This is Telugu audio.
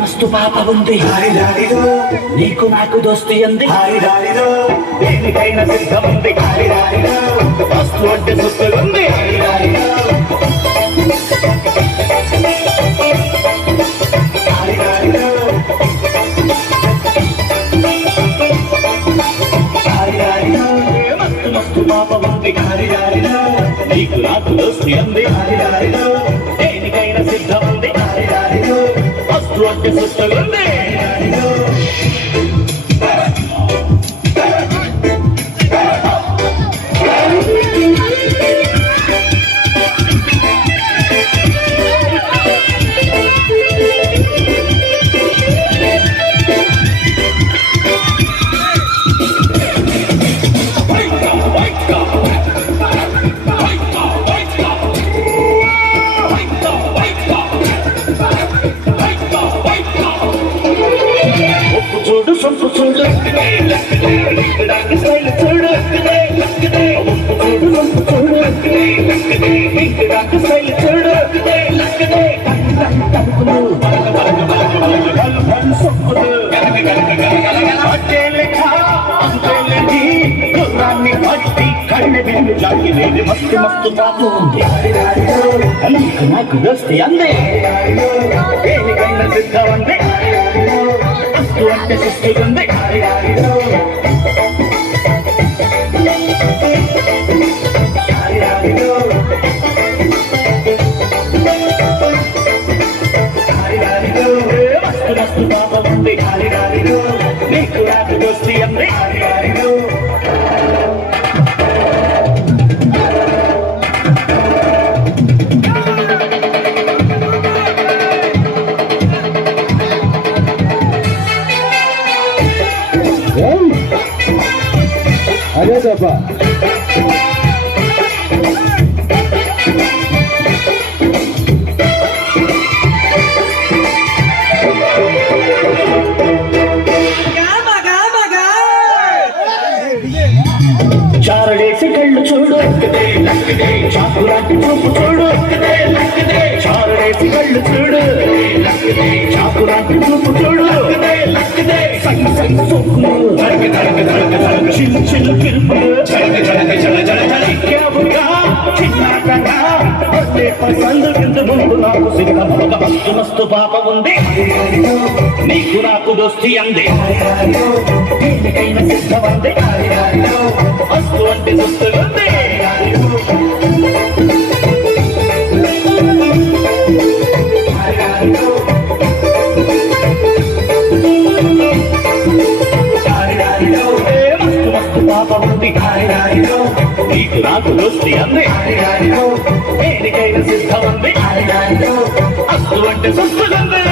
మస్తు పాప ఉంది. హారిదారిదో నీకు నాకు దోస్తు ఎంది హారిదారిదో దేనికైనా సిద్ధం ఉంది. హారిదారిదో మస్తు అంటే సుత్తు ఉంది హాయ్ డాడీలో నీకు నాకు దోస్తి అంది హాయ్ దేనికైనా సిద్ధం ఉంది హాయ్ డాడీలో వస్తు అంటే సుస్తుంది డాడీలో ఒప్పు చూడు సొంపు చూడు ఇక్కడాకి స్టైల్ చూడు చూడు చూడు. చూడు అట్టే మస్తు మస్తు పాపు ఉంది నాకు దోస్తి అందే. దేనికైనా సిద్ధం అందే వస్తు అంటే సుస్తుంది మస్తు మస్తు పాపం ఉంది నీకు నాకు దోస్తి అంది అదే తప్ప. చారడేసి కళ్ళు చూడు చాకులాంటి చూపు చూడు చారడేసి కళ్ళు చూడు. మస్తు పాప ఉంది నీకు నాకు దోస్తి అంది దేనికైనా సిద్ధమంది వస్తు అంటే దుస్తులుంది నాకు దోస్తి అంది. దేనికైనా సిద్ధం అంది వస్తు అంటే దుస్తులుంది